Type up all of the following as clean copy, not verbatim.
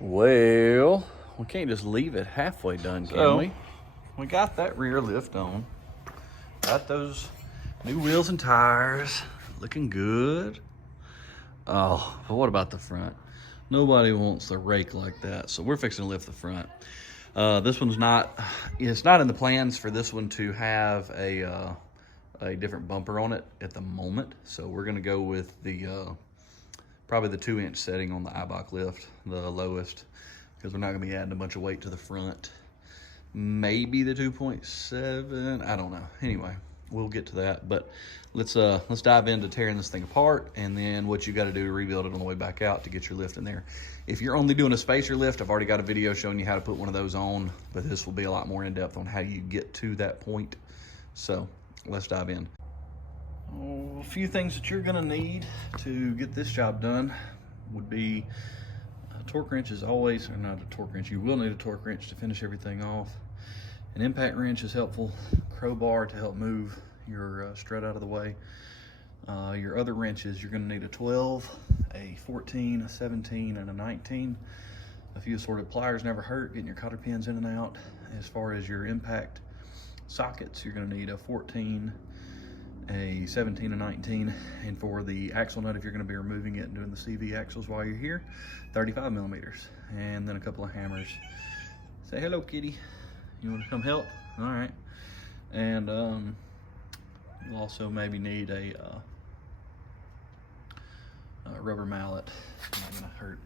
Well, we can't just leave it halfway done, can we? We got that rear lift on. Got those new wheels and tires. Looking good. Oh, but what about the front? Nobody wants the rake like that, so we're fixing to lift the front. This one's not, it's not in the plans for this one to have a different bumper on it at the moment. So we're gonna go with the, probably the 2-inch setting on the Eibach lift, the lowest, because we're not gonna be adding a bunch of weight to the front. Maybe the 2.7, I don't know. Anyway, we'll get to that, but let's dive into tearing this thing apart and then what you gotta do to rebuild it on the way back out to get your lift in there. If you're only doing a spacer lift, I've already got a video showing you how to put one of those on, but this will be a lot more in-depth on how you get to that point. So let's dive in. A few things that you're gonna need to get this job done would be a torque wrench is always, or not a torque wrench, you will need a torque wrench to finish everything off. An impact wrench is helpful, crowbar to help move your strut out of the way. Your other wrenches, you're gonna need a 12, a 14, a 17, and a 19. A few assorted pliers never hurt, getting your cotter pins in and out. As far as your impact sockets, you're gonna need a 14, a 17, a 19, and for the axle nut, if you're going to be removing it and doing the CV axles while you're here, 35 millimeters, and then a couple of hammers. Say hello, kitty. You want to come help? All right. And you'll also maybe need a rubber mallet. It's not going to hurt.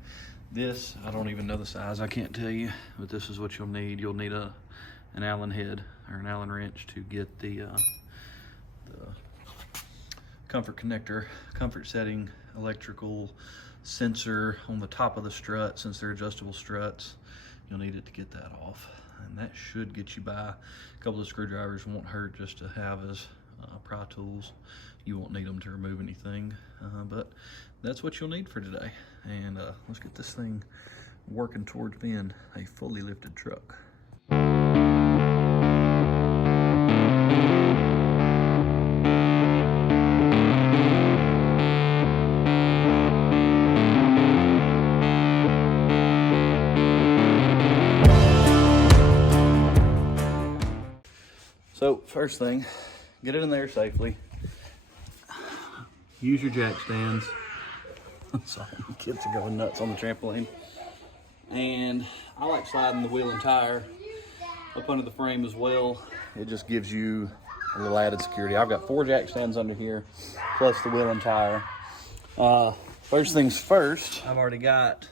This, I don't even know the size. I can't tell you, but this is what you'll need. You'll need an Allen head or an Allen wrench to get the comfort connector, comfort setting, electrical sensor on the top of the strut. Since they're adjustable struts, you'll need it to get that off, and that should get you by. A couple of screwdrivers won't hurt just to have as pry tools. You won't need them to remove anything, but that's what you'll need for today. And let's get this thing working towards being a fully lifted truck. So first thing, get it in there safely. Use your jack stands. Sorry, kids are going nuts on the trampoline. And I like sliding the wheel and tire up under the frame as well. It just gives you a little added security. I've got 4 jack stands under here, plus the wheel and tire. First things first, I've already got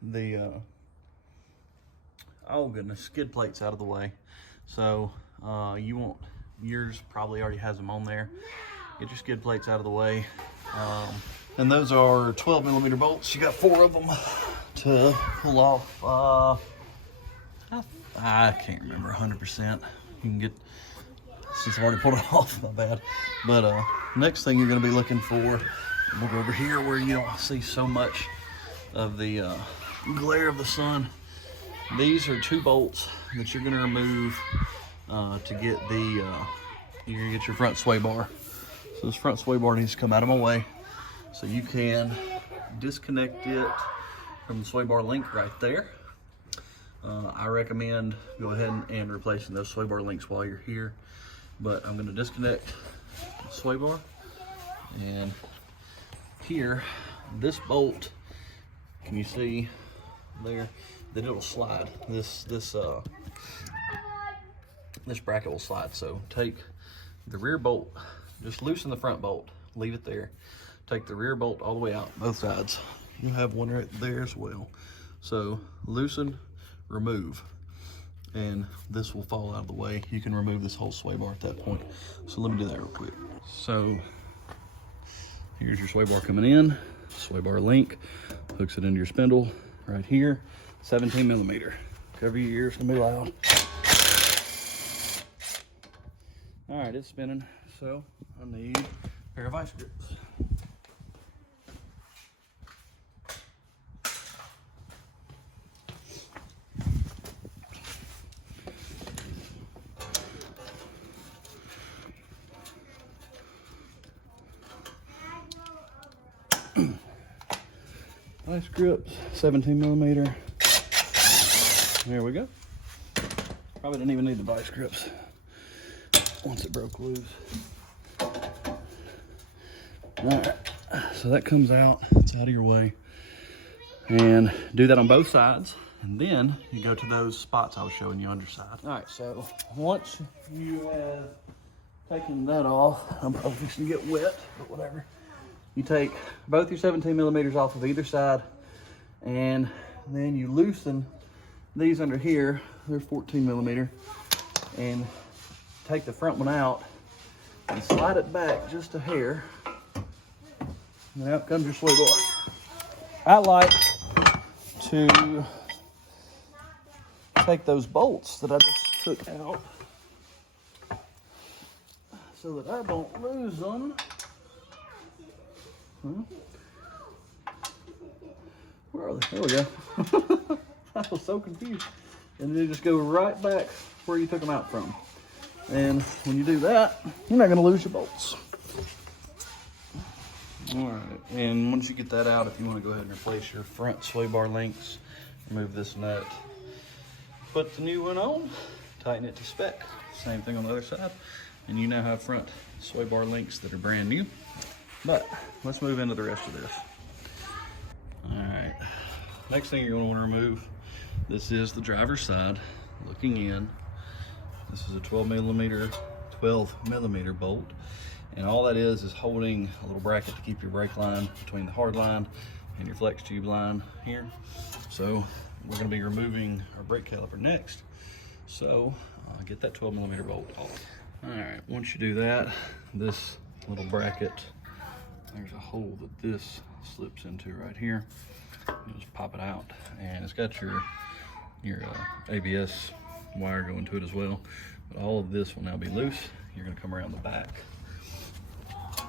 the, oh goodness, skid plates out of the way. So you won't, yours probably already has them on there. Get your skid plates out of the way. And those are 12 millimeter bolts. You got 4 of them to pull off. I can't remember 100%. You can get, since I've already pulled it off, my bad. But next thing you're gonna be looking for, we'll go over here where you don't see so much of the glare of the sun. These are 2 bolts that you're gonna remove to get the, you're gonna get your front sway bar. So this front sway bar needs to come out of my way. So you can disconnect it from the sway bar link right there. I recommend go ahead and replacing those sway bar links while you're here. But I'm gonna disconnect the sway bar. And here, this bolt, can you see there that it'll slide? This bracket will slide. So take the rear bolt, just loosen the front bolt, leave it there. Take the rear bolt all the way out, both sides. You have one right there as well. So loosen, remove, and this will fall out of the way. You can remove this whole sway bar at that point. So let me do that real quick. So here's your sway bar coming in, sway bar link, hooks it into your spindle right here, 17 millimeter. Cover your ears, it's gonna be loud. All right, it's spinning. So I need a pair of vice grips. Vice grips, 17 millimeter. There we go. Probably didn't even need the vice grips once it broke loose. All right, so that comes out, it's out of your way. And do that on both sides. And then you go to those spots I was showing you underside. All right, so once you have taken that off, I'm probably fixing to get wet, but whatever. You take both your 17 millimeters off of either side, and then you loosen these under here. They're 14 millimeter, and take the front one out and slide it back just a hair. And out comes your sway bar. I like to take those bolts that I just took out so that I don't lose them. Where are they? There we go. I was so confused. And they just go right back where you took them out from. And when you do that, you're not going to lose your bolts. All right, and once you get that out, if you want to go ahead and replace your front sway bar links, remove this nut, put the new one on, tighten it to spec. Same thing on the other side. And you now have front sway bar links that are brand new. But let's move into the rest of this. All right, next thing you're going to want to remove, this is the driver's side looking in. This is a 12 millimeter bolt. And all that is holding a little bracket to keep your brake line between the hard line and your flex tube line here. So we're going to be removing our brake caliper next. So get that 12 millimeter bolt off. All right, once you do that, this little bracket, there's a hole that this slips into right here. You just pop it out, and it's got your ABS wire going to it as well. But all of this will now be loose. You're going to come around the back.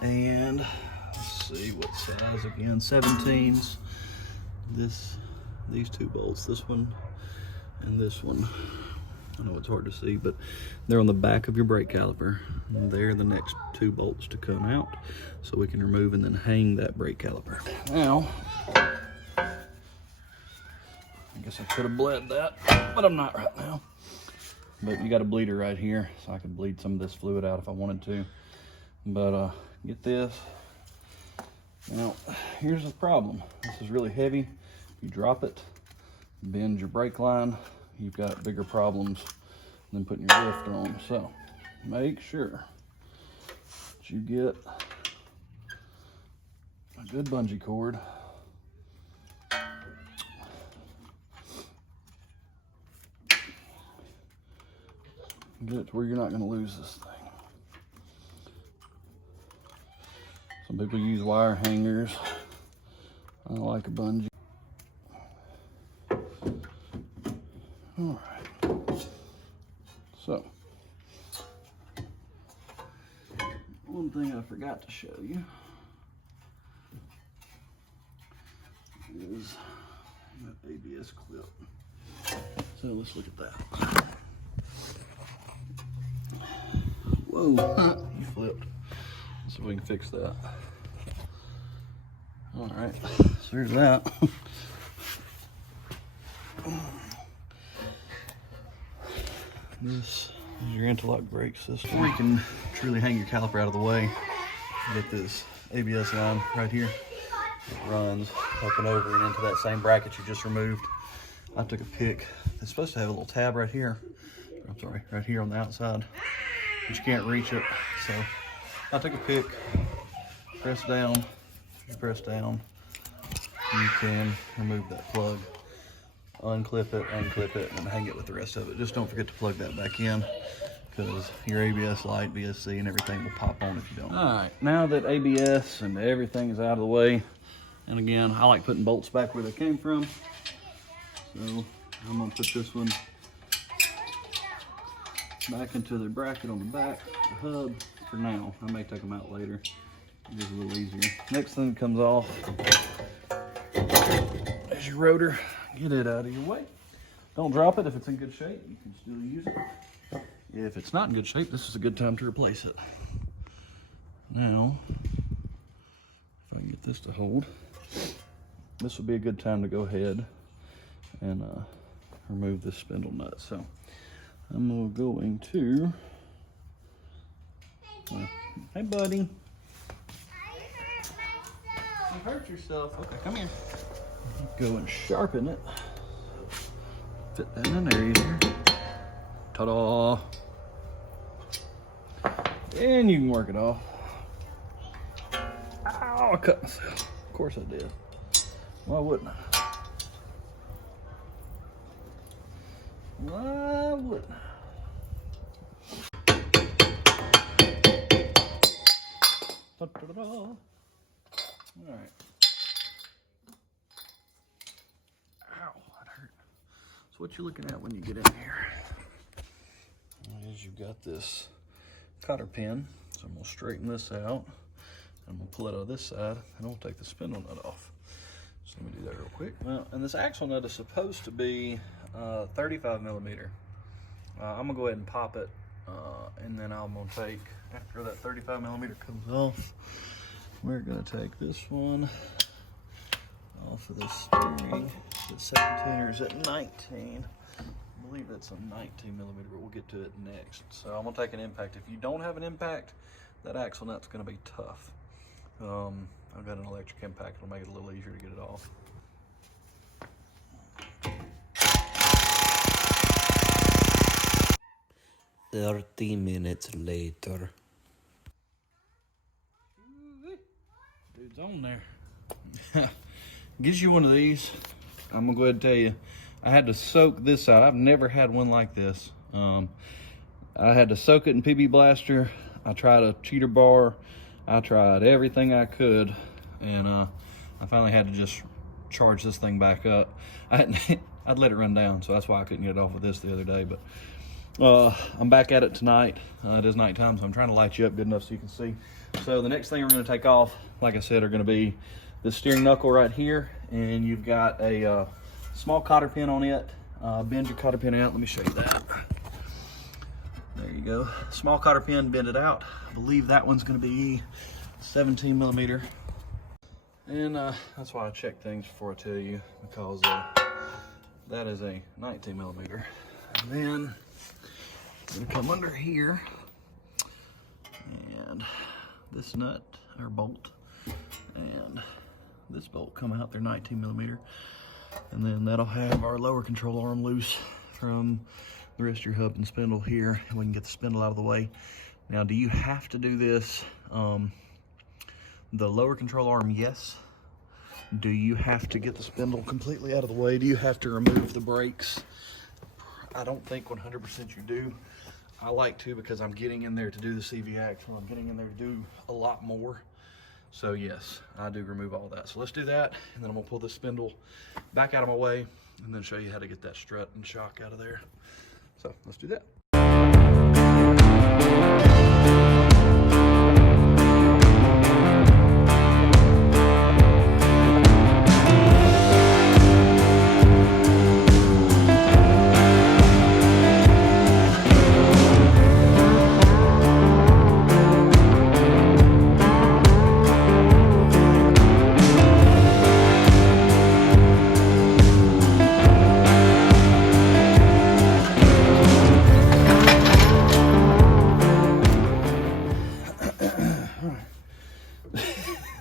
And let's see what size again, 17s. These two bolts, this one and this one. I know it's hard to see, but they're on the back of your brake caliper. And they're the next two bolts to come out, so we can remove and then hang that brake caliper. Now, I guess I could have bled that, but I'm not right now. But you got a bleeder right here, so I could bleed some of this fluid out if I wanted to. But get this. Now, here's the problem. This is really heavy. You drop it, bend your brake line, you've got bigger problems than putting your lift on. So make sure that you get a good bungee cord. Get it to where you're not going to lose this thing. Some people use wire hangers. I like a bungee. All right. So, one thing I forgot to show you is that ABS clip. So let's look at that. Whoa, you flipped. Let's see if we can fix that. All right, so here's that. This is your interlock brake system. Or you can truly hang your caliper out of the way. Get this ABS line right here. It runs up and over and into that same bracket you just removed. I took a pick. It's supposed to have a little tab right here. I'm sorry, right here on the outside. But you can't reach it. So I took a pick, press down. If you press down, you can remove that plug. Unclip it, and hang it with the rest of it. Just don't forget to plug that back in, because your ABS light, VSC, and everything will pop on if you don't. All right, now that ABS and everything is out of the way, and again, I like putting bolts back where they came from, so I'm gonna put this one back into the bracket on the back, the hub, for now. I may take them out later. It's a little easier. Next thing that comes off is your rotor. Get it out of your way. Don't drop it. If it's in good shape, you can still use it. If it's not in good shape, this is a good time to replace it. Now, if I can get this to hold, this would be a good time to go ahead and remove this spindle nut. So I'm going to, hey buddy. You hurt yourself. Okay, come here. Go and sharpen it. Fit that in there easier. Ta-da! And you can work it off. Ow, I cut myself. Of course I did. Why wouldn't I? Why wouldn't I? Ta-da-da-da. All right. Ow, that hurt. So what you looking at when you get in here is you've got this cotter pin. So I'm gonna straighten this out. I'm gonna pull it out of this side and I'll take the spindle nut off. So let me do that real quick. Well, and this axle nut is supposed to be 35 millimeter. I'm gonna go ahead and pop it and then I'm gonna take, after that 35 millimeter comes off, we're gonna take this one off of the steering. The 17 is at 19. I believe that's a 19 millimeter, but we'll get to it next. So I'm gonna take an impact. If you don't have an impact, that axle nut's gonna be tough. I've got an electric impact, it'll make it a little easier to get it off. "30 minutes later." Dude's on there. Gives you one of these. I'm gonna go ahead and tell you, I had to soak this out. I've never had one like this. I had to soak it in PB Blaster. I tried a cheater bar. I tried everything I could, and I finally had to just charge this thing back up. I'd let it run down, so that's why I couldn't get it off with this the other day. But I'm back at it tonight. It is nighttime, so I'm trying to light you up good enough so you can see. So the next thing we're going to take off, like I said, are going to be the steering knuckle right here, and you've got a small cotter pin on it. Bend your cotter pin out. Let me show you that. There you go. Small cotter pin, bend it out. I believe that one's going to be 17 millimeter. And that's why I check things before I tell you, because that is a 19 millimeter. And then I'm going to come under here, and this nut or bolt and this bolt come out. They're 19 millimeter. And then that'll have our lower control arm loose from the rest of your hub and spindle here, and we can get the spindle out of the way. Now, do you have to do this? The lower control arm, yes. Do you have to get the spindle completely out of the way? Do you have to remove the brakes? I don't think 100% you do. I like to, because I'm getting in there to do the CV axle. I'm getting in there to do a lot more. So yes, I do remove all that. So let's do that, and then I'm gonna pull this spindle back out of my way and then show you how to get that strut and shock out of there. So let's do that.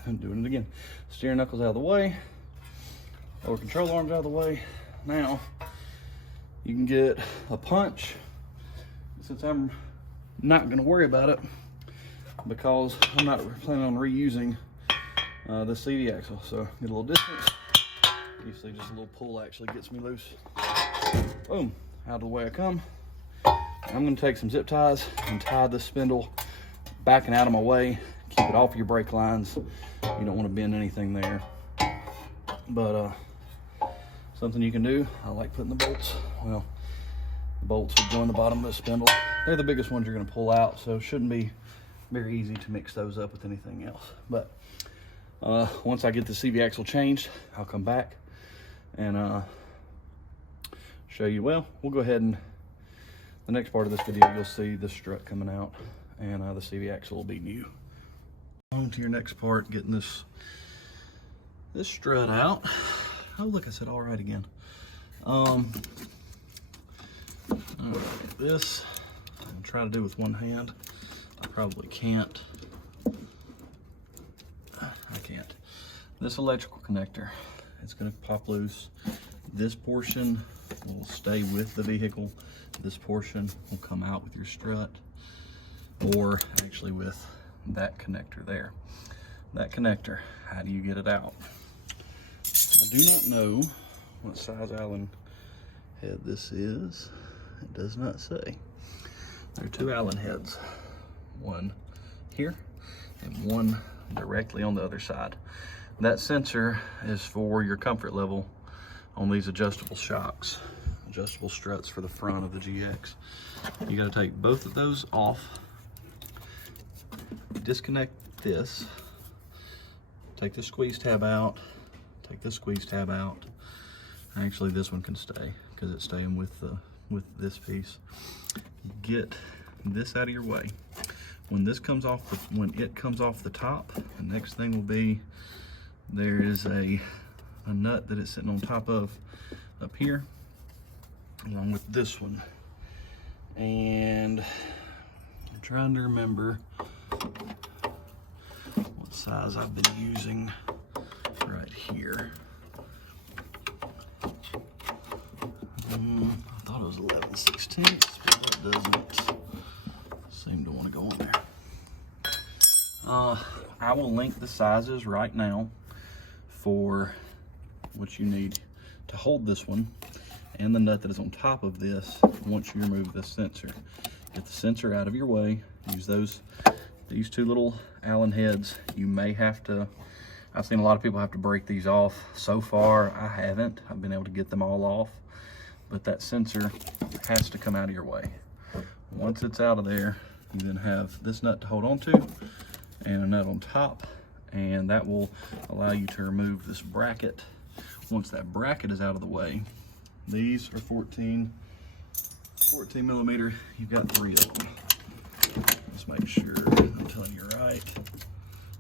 I'm doing it again. Steering knuckles out of the way, lower control arms out of the way. Now you can get a punch. Since I'm not going to worry about it, because I'm not planning on reusing the CV axle, so get a little distance. You see, just a little pull actually gets me loose. Boom, out of the way I come. I'm going to take some zip ties and tie the spindle back and out of my way. Keep it off your brake lines. You don't want to bend anything there. But something you can do, I like putting the bolts. Well, the bolts would go in the bottom of the spindle. They're the biggest ones you're going to pull out, so it shouldn't be very easy to mix those up with anything else. But once I get the CV axle changed, I'll come back and show you. Well, we'll go ahead and the next part of this video, you'll see the strut coming out, and the CV axle will be new. On to your next part, getting this this strut out. Oh, look, I said all right again. This I'll try to do with one hand. I probably can't. I can't. This electrical connector, it's going to pop loose. This portion will stay with the vehicle. This portion will come out with your strut, or actually with that connector there. That connector, how do you get it out? I do not know what size Allen head this is. It does not say. There are two Allen heads, one here and one directly on the other side. That sensor is for your comfort level on these adjustable shocks, adjustable struts for the front of the GX. You got to take both of those off, disconnect this, take the squeeze tab out, take the squeeze tab out. Actually, this one can stay because it's staying with this piece. Get this out of your way. When this comes off, when it comes off the top, the next thing will be there is a nut that it's sitting on top of up here, along with this one. And I'm trying to remember what size I've been using right here. I thought it was 11/16, but that doesn't seem to want to go on there. I will link the sizes right now for what you need to hold this one and the nut that is on top of this once you remove this sensor. Get the sensor out of your way. Use these two little Allen heads. You may have to, I've seen a lot of people have to break these off. So far, I haven't. I've been able to get them all off, but that sensor has to come out of your way. Once it's out of there, you then have this nut to hold on to and a nut on top, and that will allow you to remove this bracket. Once that bracket is out of the way, these are 14 millimeter. You've got 3 of them. Let's make sure I'm telling you right.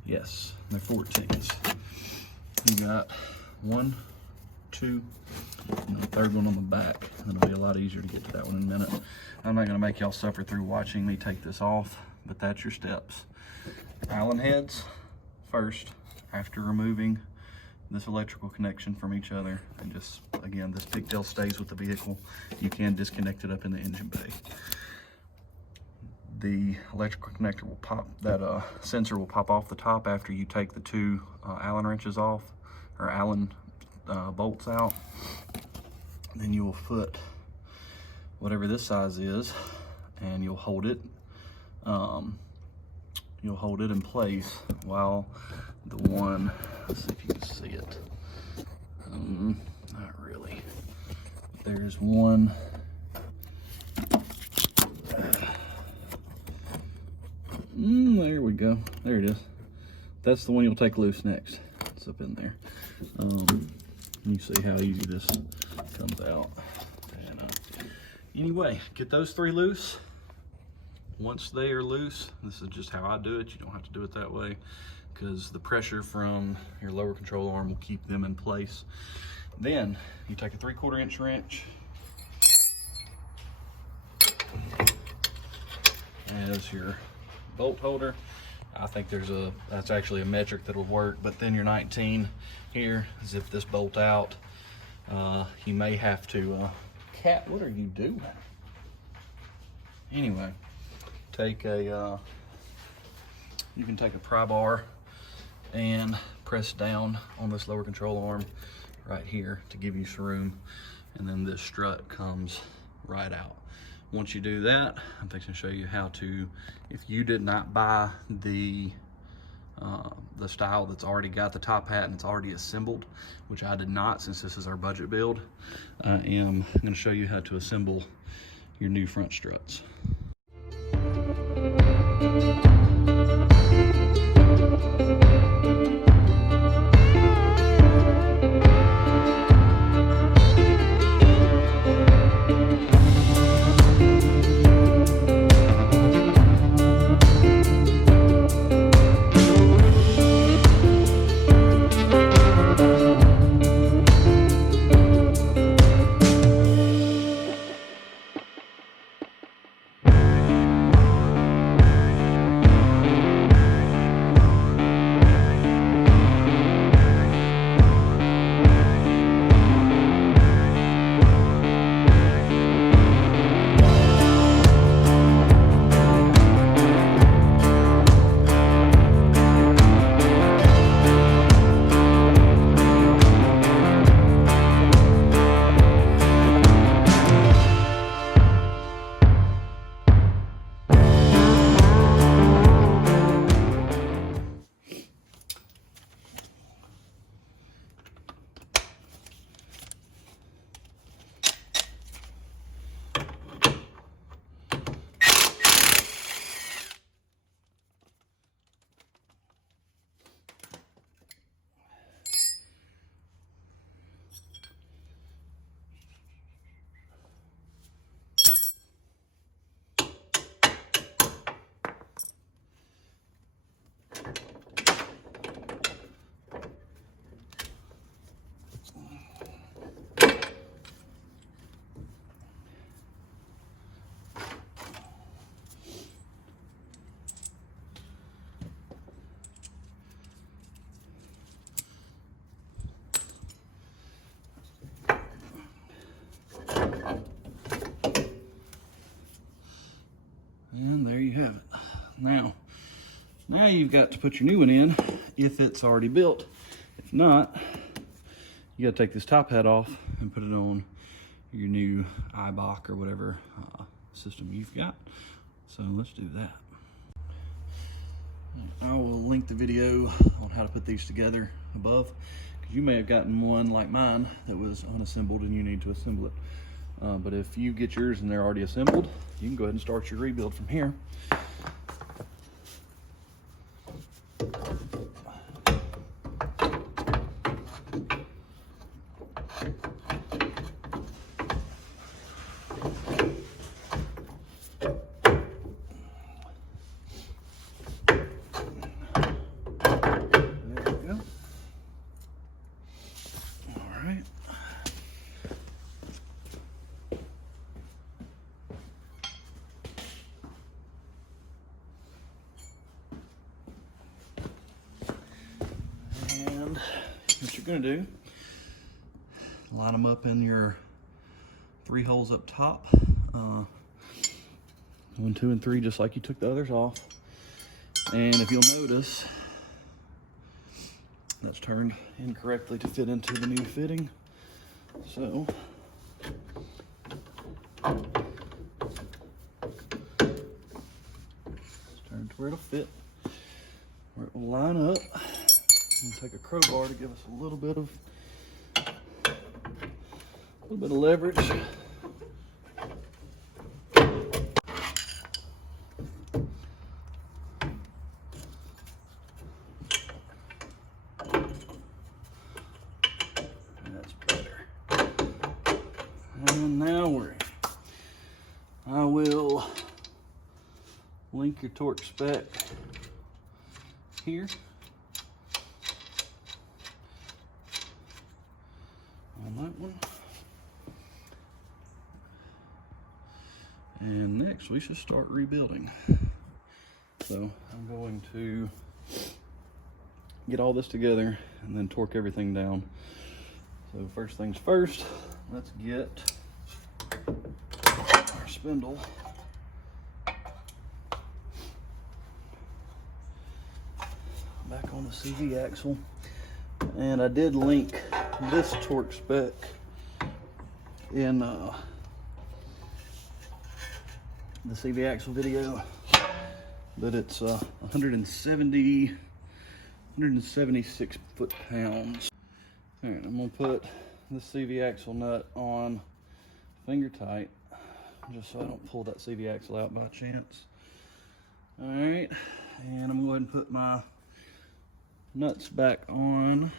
Yes, they're 14s. You got 1, 2, and the third one on the back. It'll be a lot easier to get to that one in a minute. I'm not gonna make y'all suffer through watching me take this off, but that's your steps. Allen heads first, after removing this electrical connection from each other, and just, again, this pigtail stays with the vehicle. You can disconnect it up in the engine bay. The electrical connector will pop, that sensor will pop off the top after you take the 2 Allen wrenches off, or Allen bolts out. Then you will put whatever this size is, and you'll hold it. You'll hold it in place while the one, let's see if you can see it. Not really. There's one. There we go. There it is. That's the one you'll take loose next. It's up in there. You see how easy this comes out. And anyway, get those 3 loose. Once they are loose, this is just how I do it. You don't have to do it that way because the pressure from your lower control arm will keep them in place. Then you take a 3/4 inch wrench as your bolt holder. I think that's actually a metric that'll work, but then your 19 here, zip this bolt out. You may have to, Cat, what are you doing? Anyway, you can take a pry bar and press down on this lower control arm right here to give you some room, and then this strut comes right out. Once you do that, I'm fixing to show you how to, if you did not buy the style that's already got the top hat and it's already assembled, which I did not since this is our budget build, I am going to show you how to assemble your new front struts. Now you've got to put your new one in if it's already built. If not, you got to take this top hat off and put it on your new Eibach or whatever system you've got. So let's do that. I will link the video on how to put these together above, because you may have gotten one like mine that was unassembled and you need to assemble it. But if you get yours and they're already assembled, you can go ahead and start your rebuild from here. What you're going to do, line them up in your 3 holes up top, 1, 2, and 3, just like you took the others off. And if you'll notice, that's turned incorrectly to fit into the new fitting. So it's turned to where it'll fit, where it will line up. I'm gonna take a crowbar to give us a little bit of leverage. That's better. And now I will link your torque spec here. On that one. And next we should start rebuilding. So I'm going to get all this together and then torque everything down. So first things first, let's get our spindle back on the CV axle. And I did link this torque spec in the CV axle video, but it's 176 foot-pounds. All right, I'm gonna put this CV axle nut on finger tight, just so I don't pull that CV axle out by chance. All right, and I'm going to put my nuts back on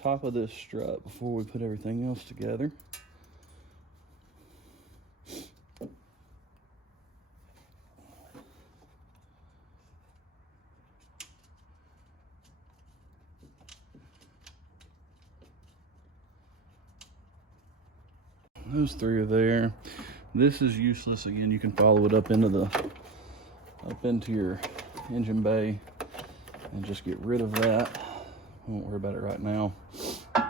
top of this strut before we put everything else together. Those 3 are there. This is useless. Again, you can follow it up into your engine bay and just get rid of that. I won't worry about it right now. All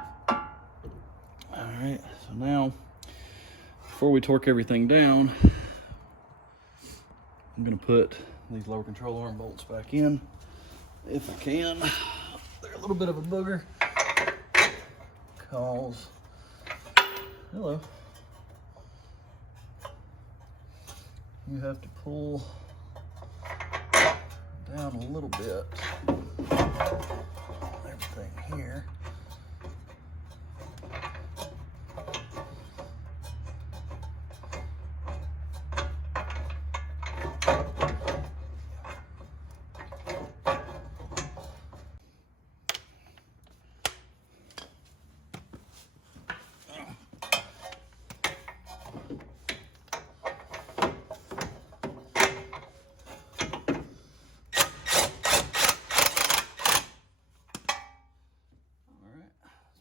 right, so now before we torque everything down, I'm gonna put these lower control arm bolts back in if I can. They're a little bit of a booger, cause hello, you have to pull down a little bit. Everything here.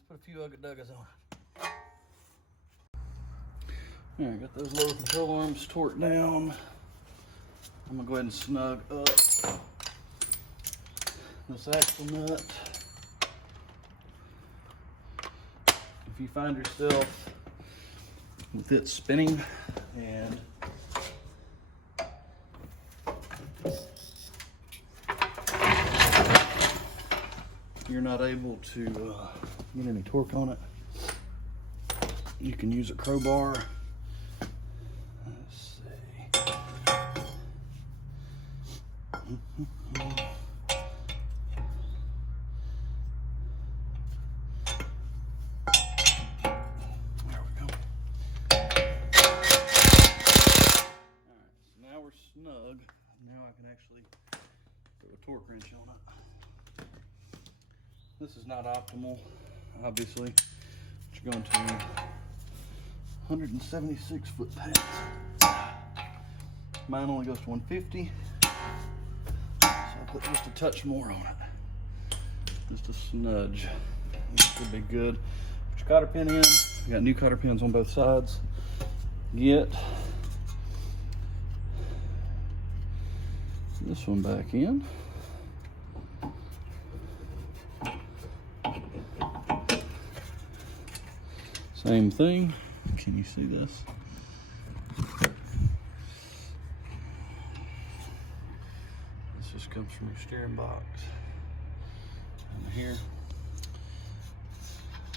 Put a few ugga-duggas on. All right, got those lower control arms torqued down. I'm gonna go ahead and snug up this axle nut. If you find yourself with it spinning and you're not able to get any torque on it, you can use a crowbar. Let's see. There we go. Alright, so now we're snug. Now I can actually throw a torque wrench on it. This is not optimal, obviously. But you're going to 176 foot pounds. Mine only goes to 150, so I'll put just a touch more on it. Just a smudge. This should be good. Put your cotter pin in. We got new cotter pins on both sides. Get this one back in. Same thing. Can you see this? This just comes from your steering box. And here,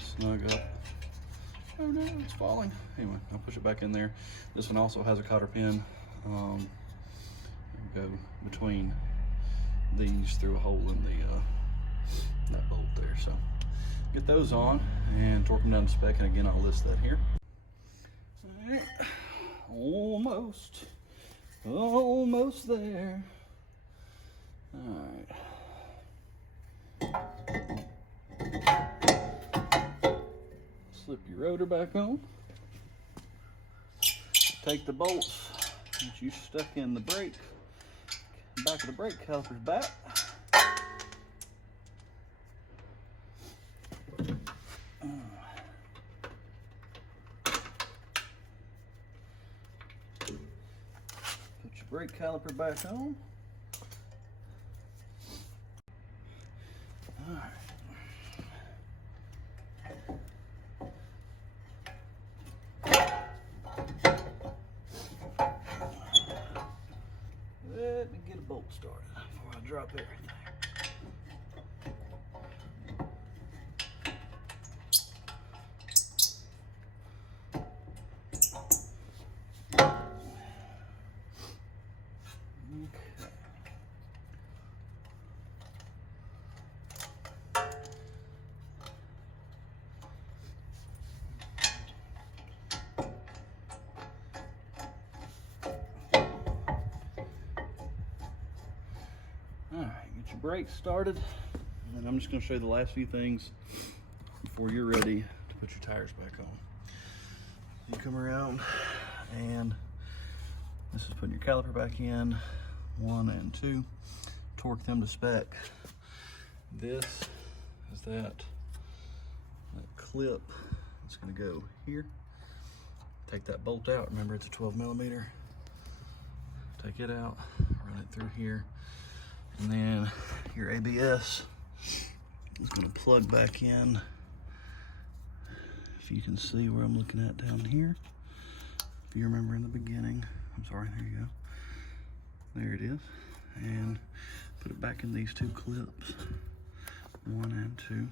snug up. Oh no, it's falling. Anyway, I'll push it back in there. This one also has a cotter pin. Go between these through a hole in the that bolt there. So get those on and torque them down to spec. And again, I'll list that here. All right. Almost there. All right. Slip your rotor back on. Take the bolts that you stuck in the brake, back of the brake calipers back. Put your brake caliper back on. All right. Let me get a bolt started before I drop everything. Alright, get your brakes started, and I'm just going to show you the last few things before you're ready to put your tires back on. You come around, and this is putting your caliper back in, 1 and 2, torque them to spec. This is that clip. It's going to go here. Take that bolt out. Remember, it's a 12 millimeter. Take it out, run it through here. And then your ABS is going to plug back in. If you can see where I'm looking at down here. If you remember in the beginning, I'm sorry, there you go. There it is. And put it back in these two clips, 1 and 2.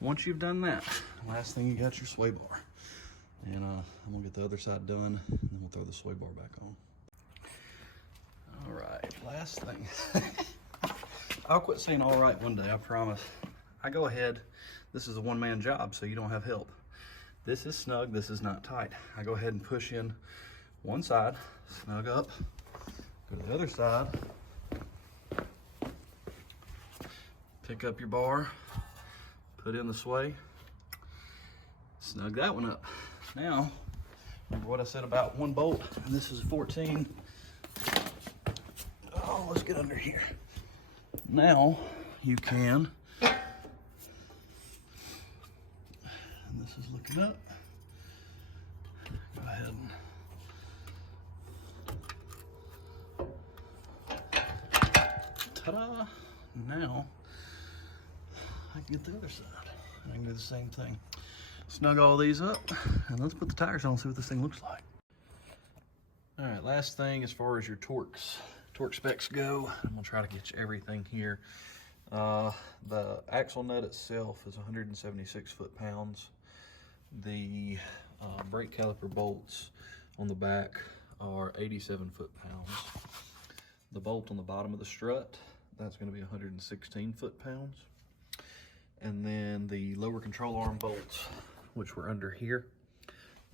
Once you've done that, last thing, you got your sway bar. And I'm gonna get the other side done, and then we'll throw the sway bar back on. All right, last thing. I'll quit saying all right one day, I promise. I go ahead, this is a one-man job, so you don't have help. This is snug, this is not tight. I go ahead and push in one side, snug up, go to the other side, pick up your bar, put in the sway, snug that one up. Now, remember what I said about one bolt, and this is 14. Oh, let's get under here. Now you can, and this is looking up, go ahead and ta-da! Now I can get the other side. I can do the same thing. Snug all these up, and let's put the tires on and see what this thing looks like. All right, last thing as far as your torque specs go, I'm gonna try to get you everything here The axle nut itself is 176 foot-pounds. The brake caliper bolts on the back are 87 foot-pounds. The bolt on the bottom of the strut, that's going to be 116 foot-pounds. And then the lower control arm bolts, which were under here,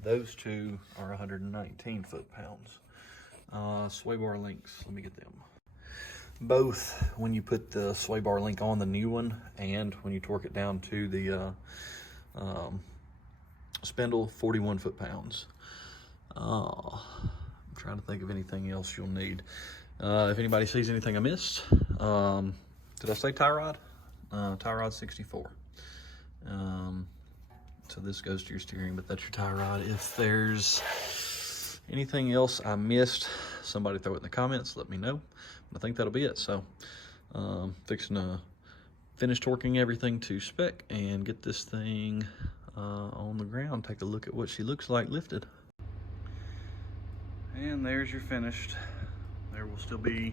those two are 119 foot-pounds. Sway bar links, let me get them. Both, when you put the sway bar link on the new one and when you torque it down to the spindle, 41 foot-pounds. I'm trying to think of anything else you'll need. If anybody sees anything I missed, did I say tie rod? Tie rod 64. So this goes to your steering, but that's your tie rod. If there's anything else I missed, somebody throw it in the comments, let me know. But I think that'll be it. So fixing to finish torquing everything to spec and get this thing on the ground. Take a look at what she looks like lifted. And there's your finished. There will still be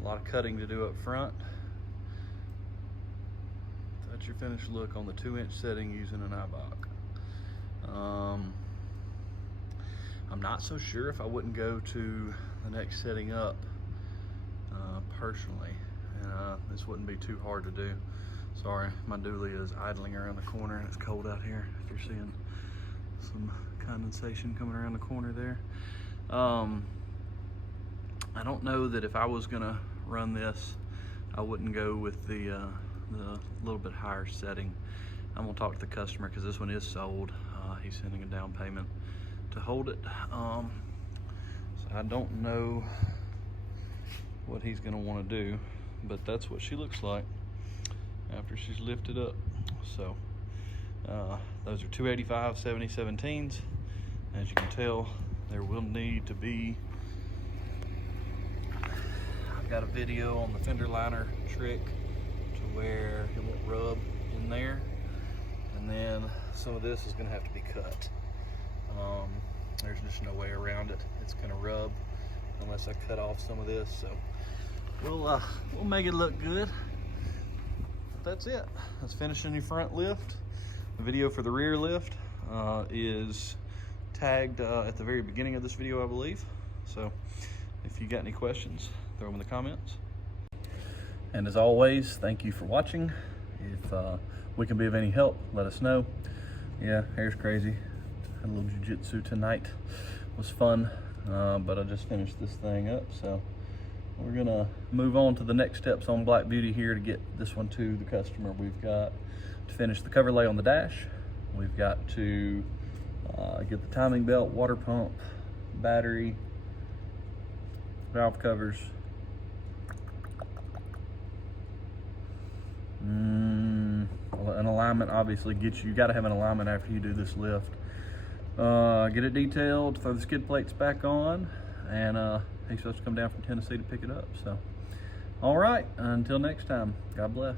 a lot of cutting to do up front. That's your finished look on the 2-inch setting using an Eibach. I'm not so sure if I wouldn't go to the next setting up personally, and this wouldn't be too hard to do. Sorry, my dually is idling around the corner and it's cold out here. If you're seeing some condensation coming around the corner there. I don't know that if I was gonna run this, I wouldn't go with the little bit higher setting. I'm gonna talk to the customer because this one is sold. He's sending a down payment to hold it. So I don't know what he's gonna want to do, but that's what she looks like after she's lifted up. So those are 285 7017s. As you can tell, there will need to be, I've got a video on the fender liner trick to where it won't rub in there, and then some of this is going to have to be cut. There's just no way around it. It's going to rub unless I cut off some of this. So we'll make it look good. But that's it. That's finishing your front lift. The video for the rear lift is tagged at the very beginning of this video, I believe. So if you got any questions, throw them in the comments. And as always, thank you for watching. If we can be of any help, let us know. Yeah, hair's crazy. Had a little jiu-jitsu tonight. It was fun, but I just finished this thing up. So we're gonna move on to the next steps on Black Beauty here to get this one to the customer. We've got to finish the cover lay on the dash. We've got to get the timing belt, water pump, battery, valve covers, an alignment. Obviously, you got to have an alignment after you do this lift. Get it detailed, throw the skid plates back on, and he's supposed to come down from Tennessee to pick it up. So all right, until next time, God bless.